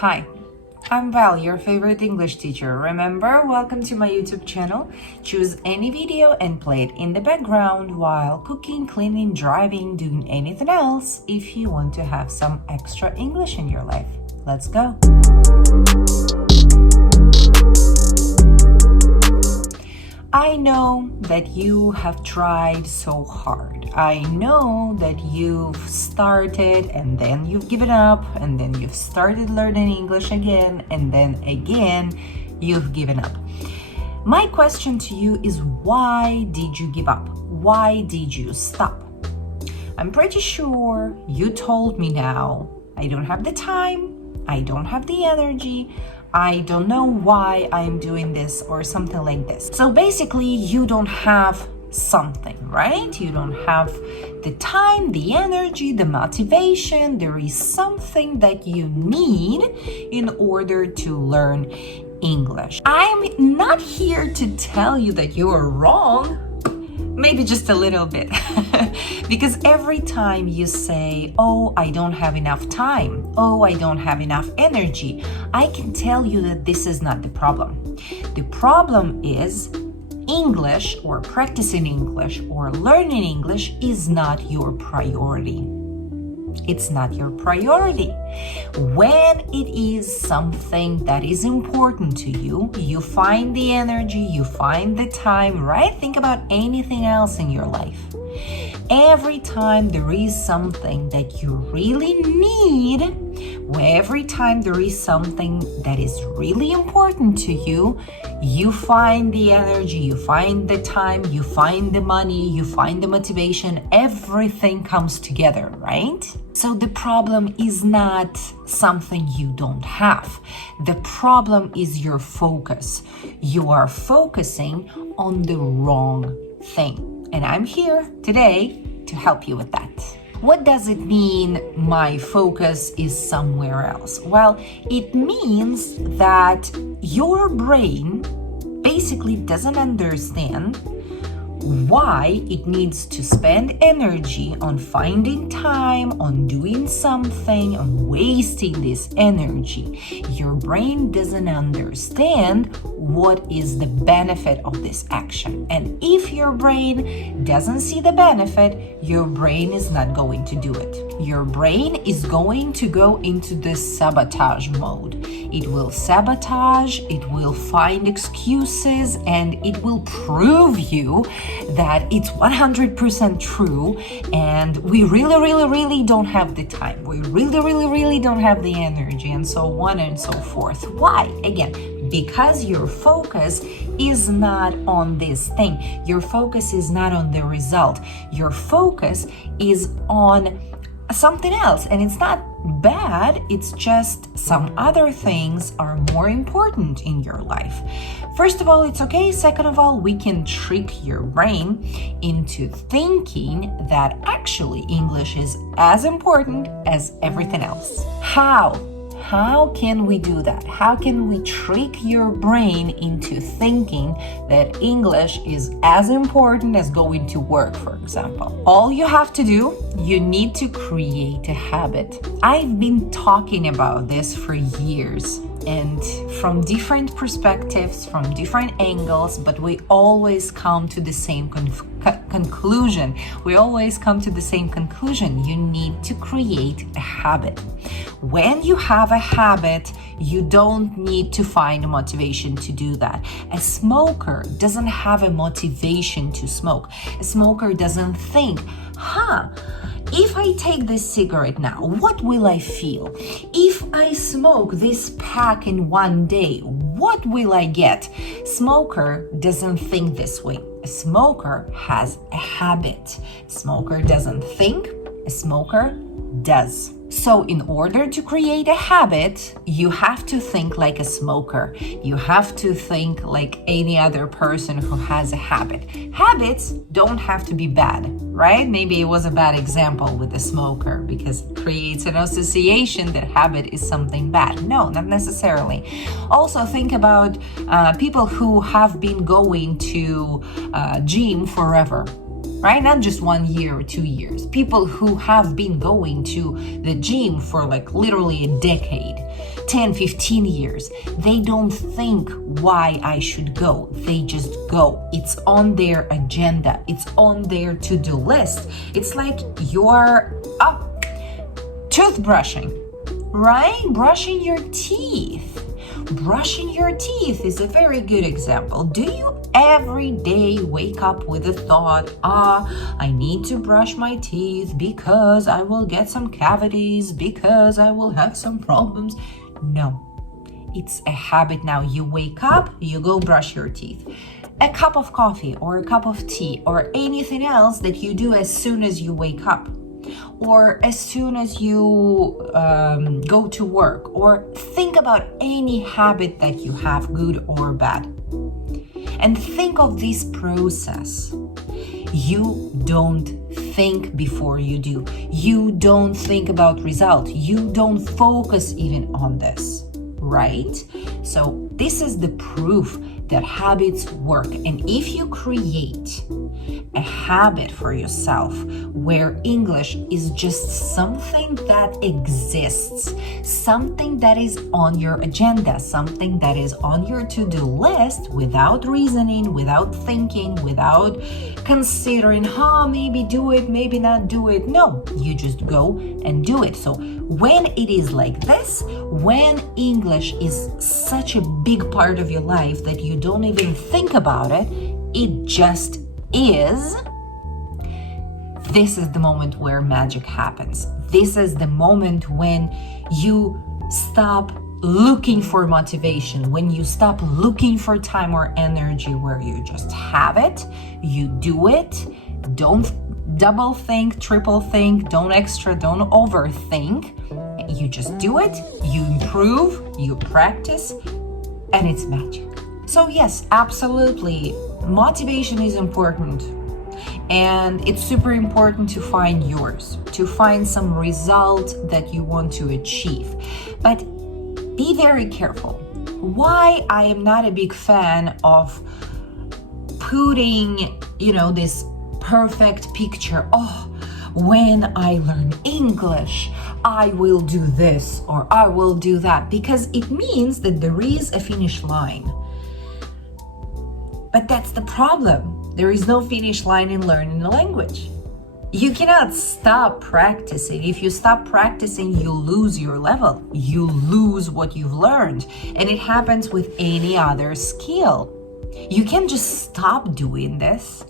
Hi, I'm Val, your favorite English teacher. Remember, welcome to my YouTube channel. Choose any video and play it in the background while cooking, cleaning, driving, doing anything else if you want to have some extra English in your life. Let's go. I know that you have tried so hard. I know that you've started and then you've given up and then you've started learning English again and then again you've given up. My question to you is, why did you give up? Why did you stop? I'm pretty sure you told me now, I don't have the time, I don't have the energy, I don't know why I'm doing this or something like this. So basically, you don't have something, right? You don't have the time, the energy, the motivation. There is something that you need in order to learn English. I'm not here to tell you that you are wrong. Maybe just a little bit. Because every time you say, oh, I don't have enough time, oh, I don't have enough energy, I can tell you that this is not the problem. The problem is English or practicing English or learning English is not your priority. It's not your priority. When it is something that is important to you, you find the energy, you find the time, right? Think about anything else in your life. Every time there is something that you really need, every time there is something that is really important to you, you find the energy, you find the time, you find the money, you find the motivation, everything comes together, right? So the problem is not something you don't have. The problem is your focus. You are focusing on the wrong thing. And I'm here today to help you with that. What does it mean my focus is somewhere else? Well, it means that your brain basically doesn't understand why it needs to spend energy on finding time, on doing something, on wasting this energy. Your brain doesn't understand what is the benefit of this action. And if your brain doesn't see the benefit, your brain is not going to do it. Your brain is going to go into the sabotage mode. It will sabotage, it will find excuses, and it will prove you that it's 100% true and we really don't have the time. We really don't have the energy, and so on and so forth. Why? Again, because your focus is not on this thing. Your focus is not on the result. Your focus is on something else, and it's not bad, it's just some other things are more important in your life. First of all, it's okay. Second of all, we can trick your brain into thinking that actually English is as important as everything else. How can we do that? How can we trick your brain into thinking that English is as important as going to work, for example? All you have to do, you need to create a habit. I've been talking about this for years and from different perspectives, from different angles, but we always come to the same conclusion. We always come to the same conclusion. You need to create a habit. When you have a habit, you don't need to find a motivation to do that. A smoker doesn't have a motivation to smoke. A smoker doesn't think, if I take this cigarette now, what will I feel? If I smoke this pack in one day, what will I get? Smoker doesn't think this way. A smoker has a habit. A smoker doesn't think, a smoker does. So in order to create a habit, you have to think like a smoker. You have to think like any other person who has a habit. Habits don't have to be bad, right? Maybe it was a bad example with the smoker because it creates an association that habit is something bad. No, not necessarily. Also think about people who have been going to gym forever. Right? Not just 1 year or 2 years. People who have been going to the gym for like literally a decade. 10, 15 years. They don't think why I should go. They just go. It's on their agenda. It's on their to-do list. It's like you're toothbrushing, right? Brushing your teeth. Brushing your teeth is a very good example. Do you every day wake up with the thought, I need to brush my teeth because I will get some cavities, because I will have some problems? No, it's a habit now. You wake up, you go brush your teeth. A cup of coffee or a cup of tea or anything else that you do as soon as you wake up, or as soon as you go to work, or think about any habit that you have, good or bad. And think of this process. You don't think before you do. You don't think about result. You don't focus even on this, right? So this is the proof that habits work. And if you create a habit for yourself where English is just something that exists, something that is on your agenda, something that is on your to-do list without reasoning, without thinking, without considering, maybe do it, maybe not do it. No, you just go and do it. So when it is like this, when English is such a big part of your life that you don't even think about it, it just is. This is the moment where magic happens. This is the moment when you stop looking for motivation, when you stop looking for time or energy, where you just have it, you do it. Don't double think, triple think, don't overthink. You just do it, you improve, you practice, and it's magic. So yes, absolutely, motivation is important. And it's super important to find yours, to find some result that you want to achieve. But be very careful. Why I am not a big fan of putting, this perfect picture. When I learn English, I will do this or I will do that, because it means that there is a finish line. But that's the problem. There is no finish line in learning a language. You cannot stop practicing. If you stop practicing, you lose your level. You lose what you've learned. And it happens with any other skill. You can't just stop doing this.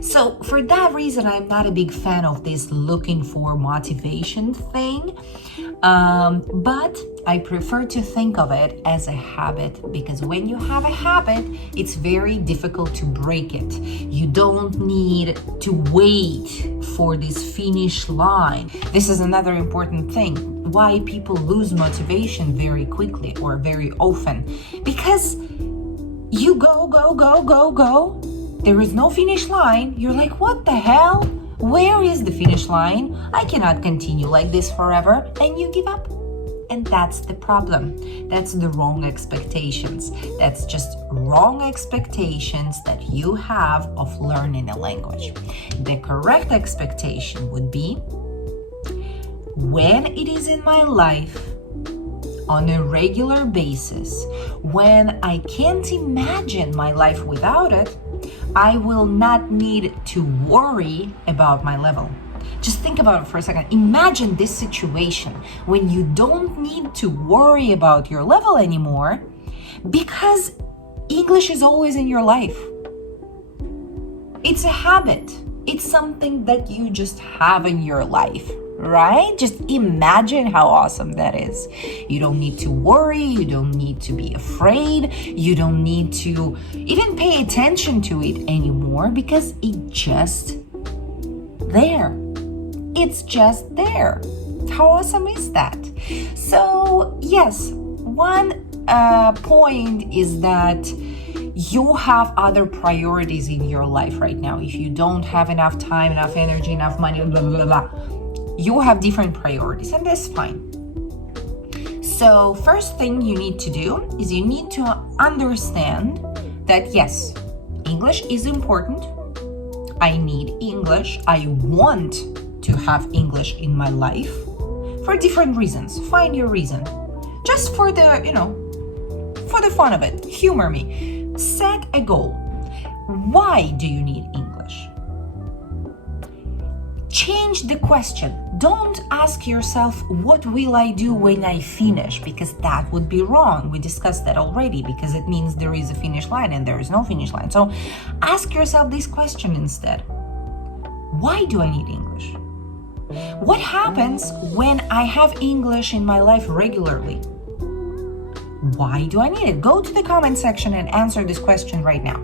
So for that reason, I'm not a big fan of this looking for motivation thing. But I prefer to think of it as a habit, because when you have a habit, it's very difficult to break it. You don't need to wait for this finish line. This is another important thing. Why people lose motivation very quickly or very often. Because you go. There is no finish line. You're like, what the hell? Where is the finish line? I cannot continue like this forever. And you give up. And that's the problem. That's the wrong expectations. That's just wrong expectations that you have of learning a language. The correct expectation would be, when it is in my life, on a regular basis, when I can't imagine my life without it, I will not need to worry about my level. Just think about it for a second. Imagine this situation when you don't need to worry about your level anymore because English is always in your life. It's a habit. It's something that you just have in your life, right? Just imagine how awesome that is. You don't need to worry. You don't need to be afraid. You don't need to even pay attention to it anymore because it's just there. It's just there. How awesome is that? So yes, one point is that you have other priorities in your life right now. If you don't have enough time, enough energy, enough money, blah, blah, blah, blah, you have different priorities, and that's fine. So first thing you need to do is you need to understand that yes, English is important. I need English. I want to have English in my life for different reasons. Find your reason. Just for the, for the fun of it, humor me. Set a goal. Why do you need English? Change the question. Don't ask yourself, what will I do when I finish? Because that would be wrong. We discussed that already, because it means there is a finish line and there is no finish line. So ask yourself this question instead. Why do I need English? What happens when I have English in my life regularly? Why do I need it? Go to the comment section and answer this question right now.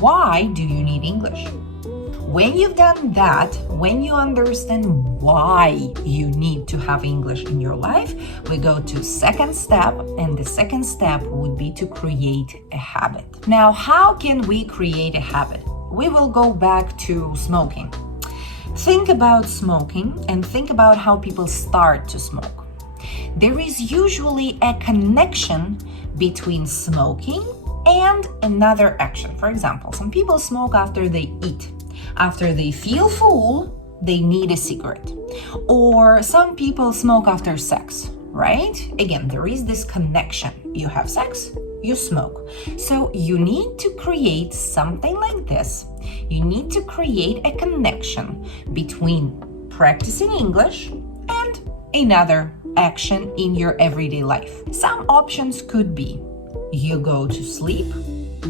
Why do you need English? When you've done that, when you understand why you need to have English in your life, we go to second step, and the second step would be to create a habit. Now, how can we create a habit? We will go back to smoking. Think about smoking and think about how people start to smoke. There is usually a connection between smoking and another action. For example, some people smoke after they eat. After they feel full, they need a cigarette. Or some people smoke after sex, right? Again, there is this connection. You have sex, you smoke. So you need to create something like this. You need to create a connection between practicing English and another action in your everyday life. Some options could be you go to sleep.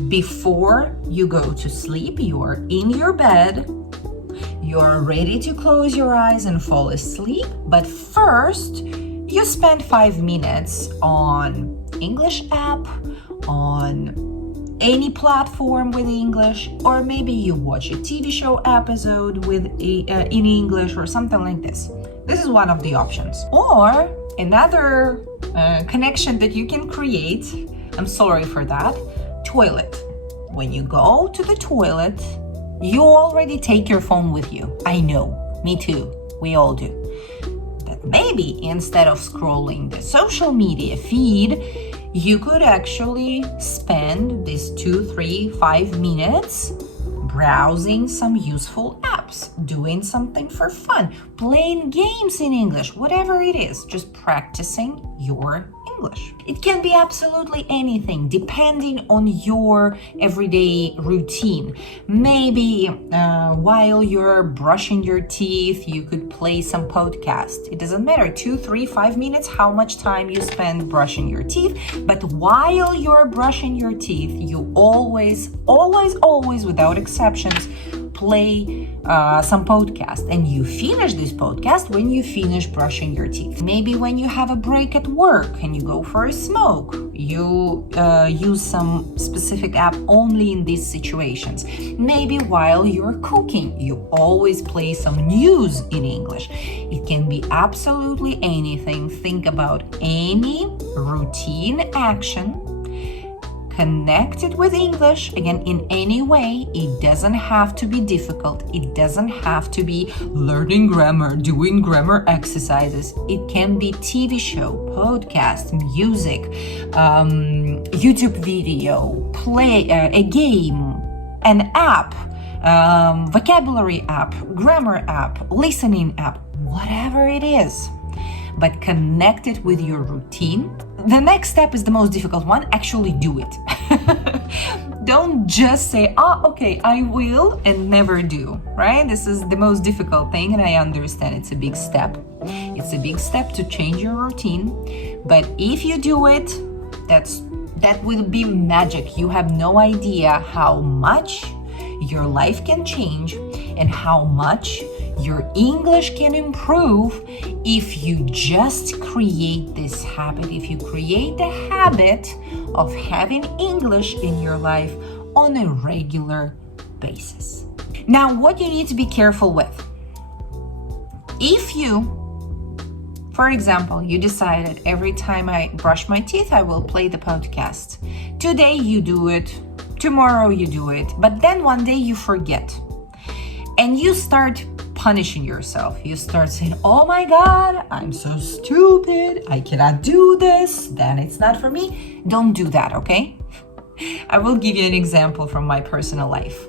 Before you go to sleep, you're in your bed, you're ready to close your eyes and fall asleep, but first you spend 5 minutes on English app, on any platform with English, or maybe you watch a TV show episode with in English or something like this. This is one of the options. Or another connection that you can create, I'm sorry for that, toilet. When you go to the toilet, you already take your phone with you. I know, me too, we all do. But maybe instead of scrolling the social media feed, you could actually spend these 2, 3, 5 minutes browsing some useful apps, doing something for fun, playing games in English, whatever it is, just practicing your English. It can be absolutely anything depending on your everyday routine. Maybe while you're brushing your teeth, you could play some podcast. It doesn't matter, 2, 3, 5 minutes, how much time you spend brushing your teeth. But while you're brushing your teeth, you always, without exceptions, play some podcast, and you finish this podcast when you finish brushing your teeth. Maybe when you have a break at work and you go for a smoke, you use some specific app only in these situations. Maybe while you're cooking, you always play some news in English. It can be absolutely anything. Think about any routine action connected with English, again, in any way. It doesn't have to be difficult. It doesn't have to be learning grammar, doing grammar exercises. It can be TV show, podcast, music, YouTube video, play, a game, an app, vocabulary app, grammar app, listening app, whatever it is. But connect it with your routine. The next step is the most difficult one. Actually do it. Don't just say, okay, I will, and never do, right? This is the most difficult thing, and I understand it's a big step. It's a big step to change your routine. But if you do it, that will be magic. You have no idea how much your life can change and how much your English can improve if you just create this habit, if you create the habit of having English in your life on a regular basis. Now, what you need to be careful with. If you, for example, you decided every time I brush my teeth, I will play the podcast. Today you do it, tomorrow you do it, but then one day you forget. And you start punishing yourself. You start saying, oh my God, I'm so stupid. I cannot do this. Then it's not for me. Don't do that, okay? I will give you an example from my personal life.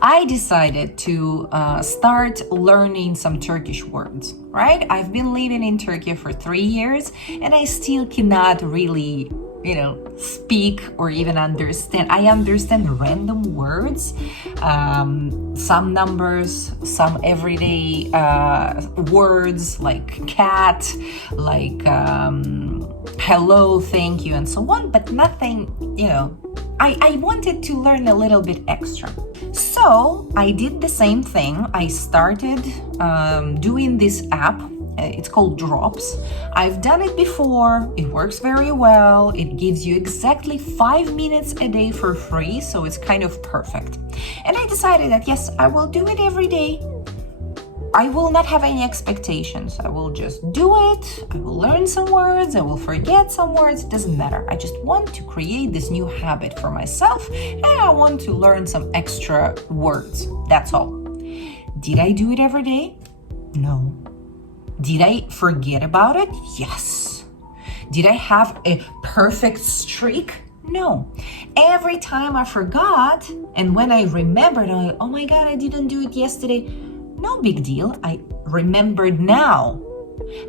I decided to start learning some Turkish words, right? I've been living in Turkey for 3 years and I still cannot really, speak or even understand. I understand random words, some numbers, some everyday words like cat, like hello, thank you, and so on, but nothing, I wanted to learn a little bit extra. So I did the same thing. I started doing this app. It's called Drops. I've done it before. It works very well. It gives you exactly 5 minutes a day for free, so it's kind of perfect. And I decided that yes, I will do it every day. I will not have any expectations. I will just do it. I will learn some words. I will forget some words. It doesn't matter. I just want to create this new habit for myself and I want to learn some extra words. That's all. Did I do it every day? No. Did I forget about it? Yes. Did I have a perfect streak? No. Every time I forgot, and when I remembered, I'm like, oh my God, I didn't do it yesterday. No big deal. I remembered now.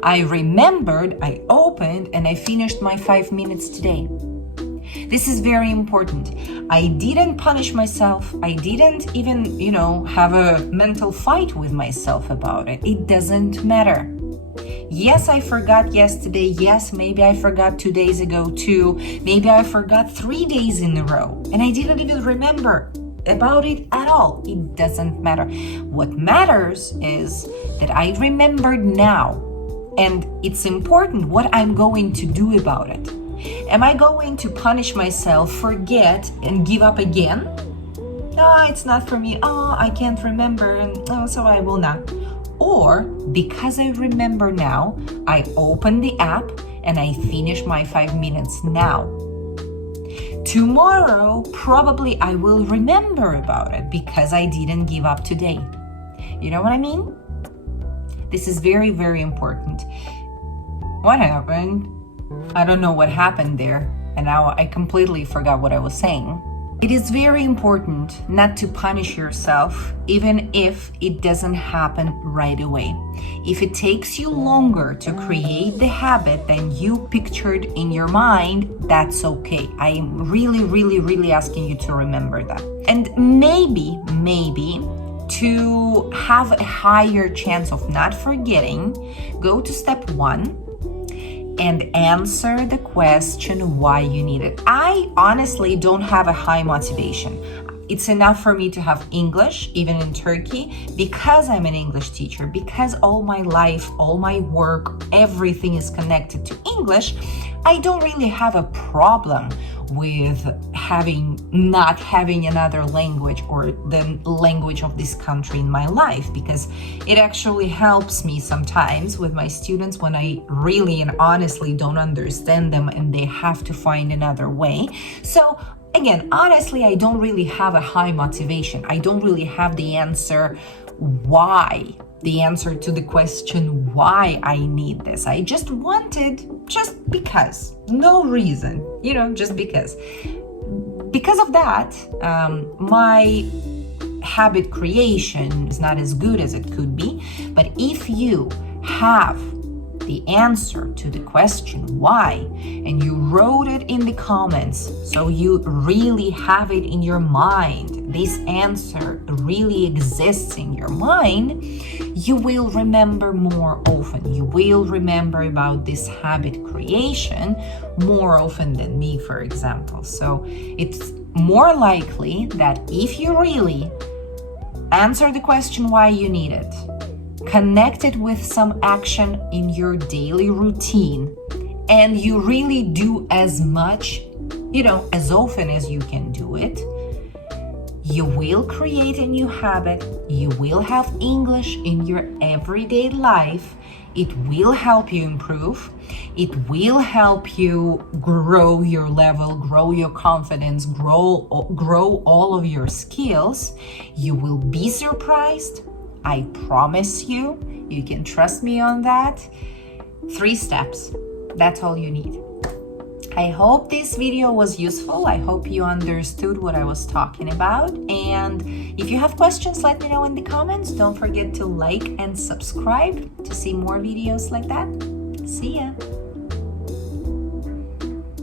I remembered, I opened, and I finished my 5 minutes today. This is very important. I didn't punish myself. I didn't even, have a mental fight with myself about it. It doesn't matter. Yes, I forgot yesterday. Yes, maybe I forgot 2 days ago too. Maybe I forgot 3 days in a row. And I didn't even remember about it at all. It doesn't matter. What matters is that I remembered now. And it's important what I'm going to do about it. Am I going to punish myself, forget, and give up again? No, it's not for me. Oh, I can't remember, so I will not. Or because I remember now, I open the app and I finish my 5 minutes now. Tomorrow, probably I will remember about it because I didn't give up today. You know what I mean? This is very, very important. What happened? I don't know what happened there, and now I completely forgot what I was saying. It is very important not to punish yourself, even if it doesn't happen right away. If it takes you longer to create the habit than you pictured in your mind, that's okay. I am really, really, really asking you to remember that. And maybe, to have a higher chance of not forgetting, go to step 1. And answer the question why you need it. I honestly don't have a high motivation. It's enough for me to have English, even in Turkey, because I'm an English teacher, because all my life, all my work, everything is connected to English. I don't really have a problem with not having another language or the language of this country in my life, because it actually helps me sometimes with my students when I really and honestly don't understand them and they have to find another way. So again, honestly, I don't really have a high motivation. I don't really have the answer why. The answer to the question why I need this. I just wanted, just because, no reason, just because. Because of that, my habit creation is not as good as it could be. But if you have the answer to the question why, and you wrote it in the comments, so you really have it in your mind, this answer really exists in your mind, you will remember more often. You will remember about this habit creation more often than me, for example. So it's more likely that if you really answer the question why you need it, connect it with some action in your daily routine, and you really do as much, as often as you can do it, you will create a new habit. You will have English in your everyday life. It will help you improve. It will help you grow your level, grow your confidence, grow all of your skills. You will be surprised. I promise you. You can trust me on that. 3 steps. That's all you need. I hope this video was useful. I hope you understood what I was talking about. And if you have questions, let me know in the comments. Don't forget to like and subscribe to see more videos like that. See ya!